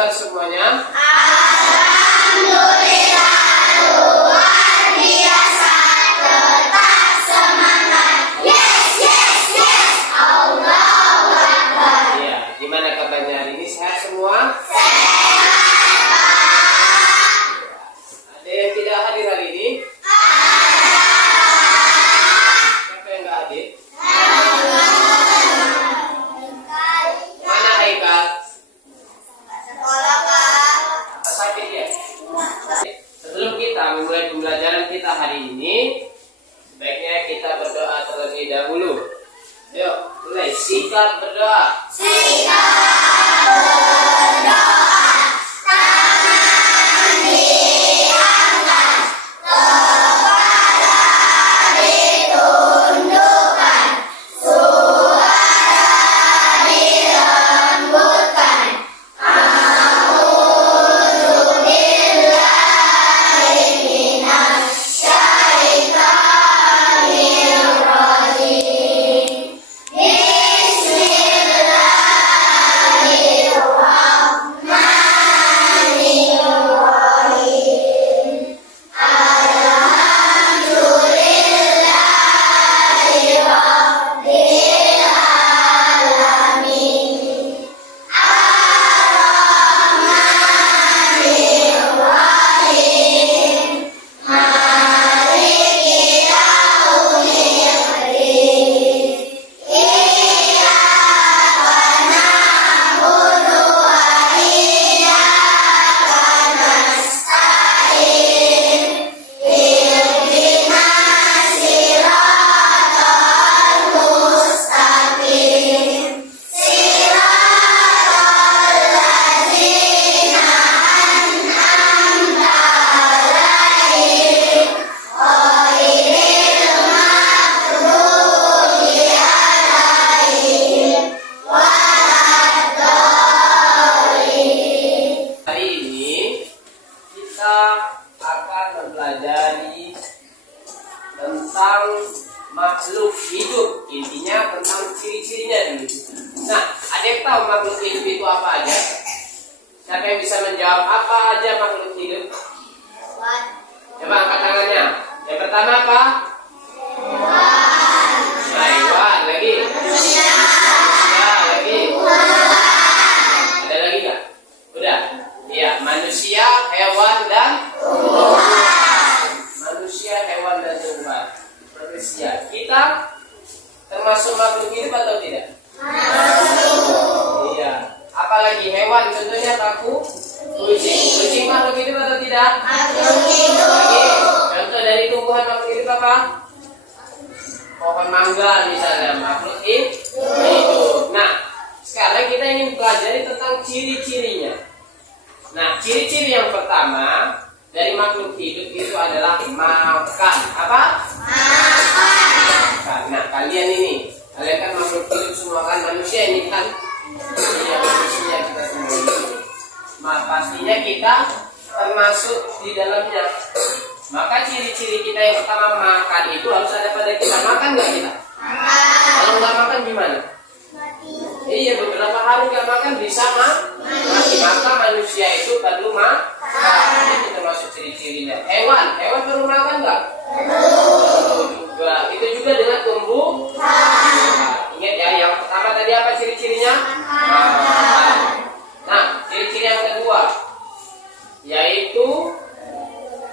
kabar semuanya? Alhamdulillah, luar biasa, tetap semangat. Yes, yes, yes, Allahu Akbar. Iya, gimana kabarnya hari ini? Sehat semua? Sehat, Pak. Ada yang tidak hadir hari ini? Siapa yang nggak hadir? Mana Haikal? Sekolah, Pak. Apa sakit ya? Sebelum kita memulai pembelajaran kita hari ini, sebaiknya kita berdoa terlebih dahulu. Yuk, mulai. Sikap berdoa. Sikap berdoa, tangan diangkat, kepala ditundukkan, suara dilembutkan. A'udzubillahi minasyaitonir rajim. Bismillahirrahmanirrahim. Alhamdulillahi rabbil alamin. Ar-Rahmanir-Rahim. Maliki yaumiddin. Iyyaka na'budu wa iyyaka nasta'in. Ihdinas siratal mustaqim. Siratal ladzina an'amta 'alaihim ghairil maghdubi 'alaihim waladdallin. Hari ini kita akan mempelajari tentang makhluk hidup. Intinya tentang ciri-cirinya dulu. Nah, ada yang tahu makhluk hidup itu apa aja? Siapa yang bisa menjawab apa aja makhluk hidup? Coba angkat tangannya. Yang pertama apa? Hewan. Lagi? Ya, lagi. Ada lagi nggak? Udah. Iya, manusia, hewan dan manusia, hewan dan tumbuhan. Manusia. Kita termasuk makhluk hidup atau tidak? Iya. Apalagi hewan, contohnya paku, kucing. Kucing makhluk hidup atau tidak? Lagi. Contoh dari tumbuhan makhluk hidup apa? Pohon mangga misalnya, makhluk hidup. Nah, sekarang kita ingin pelajari tentang ciri-cirinya. Nah, ciri-ciri yang pertama dari makhluk hidup itu adalah makan. Apa? Makan. Nah, kalian kan makhluk hidup semua kan, manusia ini kan? Iya, manusia kita semua ini. Pastinya kita termasuk di dalamnya. Maka ciri-ciri kita yang pertama makan itu harus ada pada kita. Makan nggak kita? Kalau nggak makan gimana? Iya, beberapa hari nggak makan bisa mati. Maka manusia itu perlu makan. Itu termasuk ciri-cirinya. Hewan perlu makan nggak? Juga. Itu juga dengan tumbuhan. Ingat ya, yang pertama tadi apa ciri-cirinya? Makan. Nah, ciri-ciri yang kedua yaitu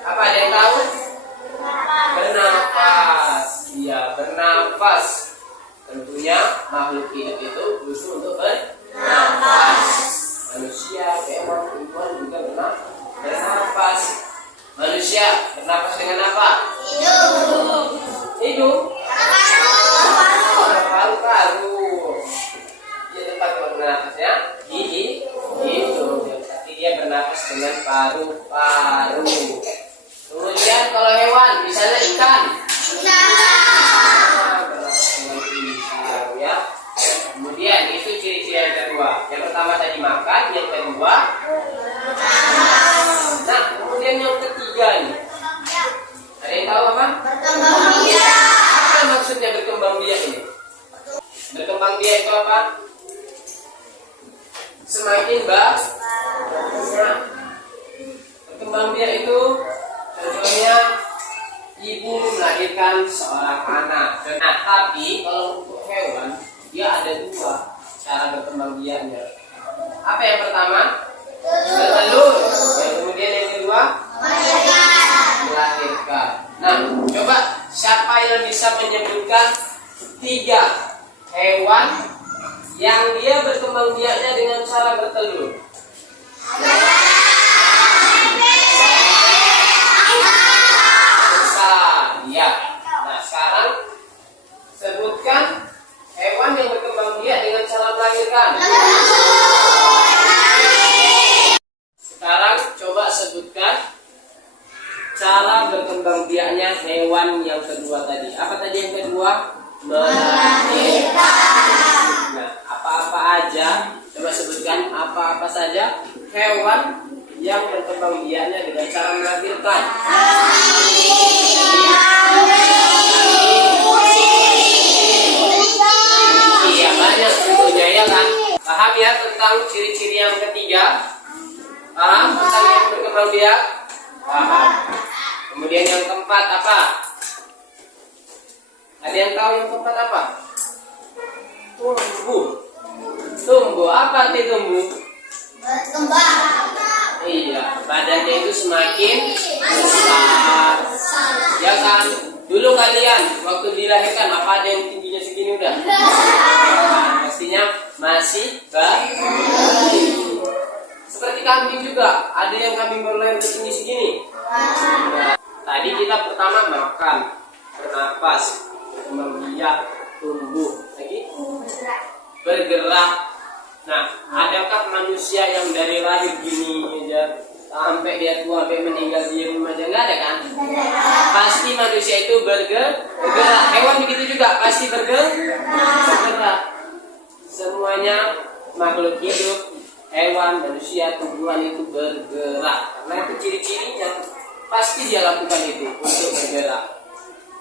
apa, ada yang tahu? Bernafas. Iya, bernafas. Tentunya makhluk hidup itu butuh untuk bernafas. Manusia, hewan, tumbuhan juga bernafas. Manusia bernafas dengan apa? Hidung. Paru-paru. Dia tempat bernafasnya gigi, hidung. Tapi dia bernafas dengan paru-paru. Kemudian kalau hewan, misalnya ikan. Bernafas dengan hidung ya. Kemudian itu ciri-ciri yang kedua. Yang pertama tadi makan, yang kedua. Nah, kemudian yang ketiga nih. Ada yang tahu apa? Berkembang biak. Apa maksudnya berkembang biak ini? Berkembang biak itu apa? Semakin berkembang biak itu contohnya ibu melahirkan seorang anak. Nah, tapi kalau untuk hewan dia ada dua cara berkembang biaknya. Apa yang pertama? Bertelur. Yang kemudian yang kedua? Melahirkan. Nah, coba siapa yang bisa menyebutkan 3 hewan yang dia berkembang biaknya dengan cara bertelur? Ya. Nah, sekarang sebutkan hewan yang berkembang biak dengan cara melahirkan. Sekarang coba sebutkan cara berkembang biaknya hewan yang kedua tadi. Apa tadi yang kedua? Melahirkan. Nah, apa-apa aja? Coba sebutkan apa-apa saja hewan yang berkembang biaknya dengan cara melahirkan. Iya, banyak tentunya ya kan. Paham ya tentang ciri-ciri yang ketiga? Paham tentang yang berkembang biak? Paham. Kemudian yang keempat apa? Ada yang tahu yang keempat apa? Tumbuh. Tumbuh apa arti tumbuh? Berkembang. Iya, badannya itu semakin besar. Ya kan? Dulu kalian waktu dilahirkan apa ada yang tingginya segini udah? Nah, pastinya masih bayi. Seperti kambing juga, ada yang kambing baru lahir tinggi segini. Nah, tadi kita pertama makan, bernapas, berkembang biak, tumbuh, lagi bergerak. Nah, adakah manusia yang dari lahir gini aja sampai dia tua, sampai meninggal diam aja? Nggak ada kan? Pasti manusia itu bergerak. Hewan begitu juga pasti bergerak. Semuanya makhluk hidup, hewan, manusia, tumbuhan itu bergerak. Karena itu ciri-cirinya pasti dia lakukan itu untuk bergerak.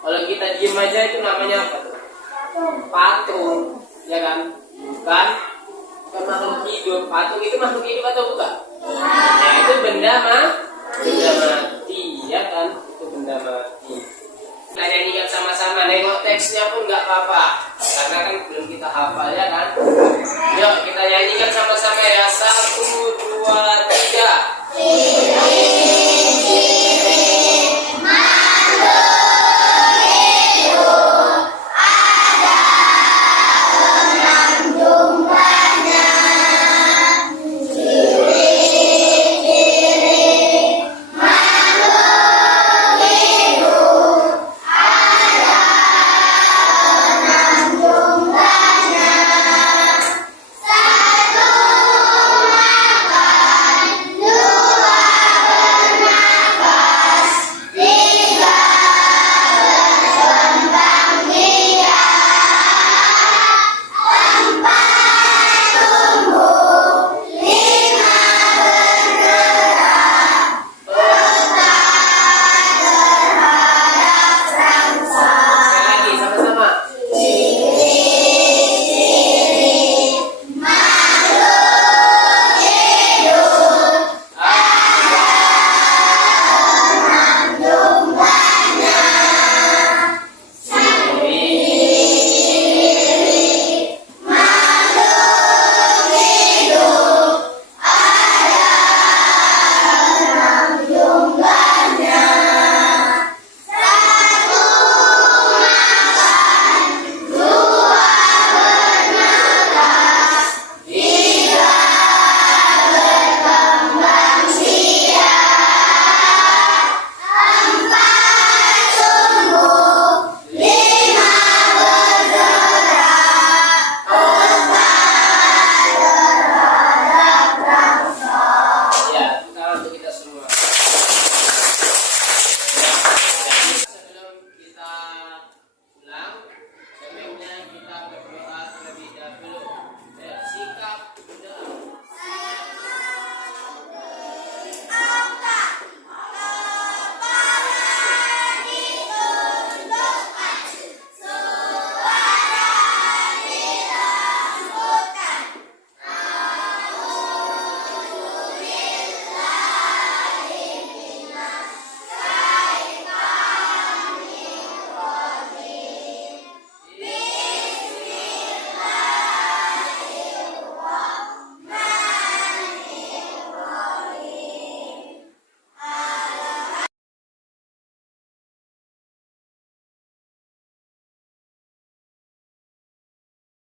Kalau kita diam aja itu namanya apa? Patung, ya kan? Bukan makhluk hidup. Patung itu makhluk hidup atau bukan? Ya, itu benda mati, ya kan? Itu benda mati. Kita nyanyikan sama-sama, nengok teksnya pun nggak apa-apa, karena kan belum kita hafal ya kan? Yuk kita nyanyikan sama-sama ya, 1, 2, 3.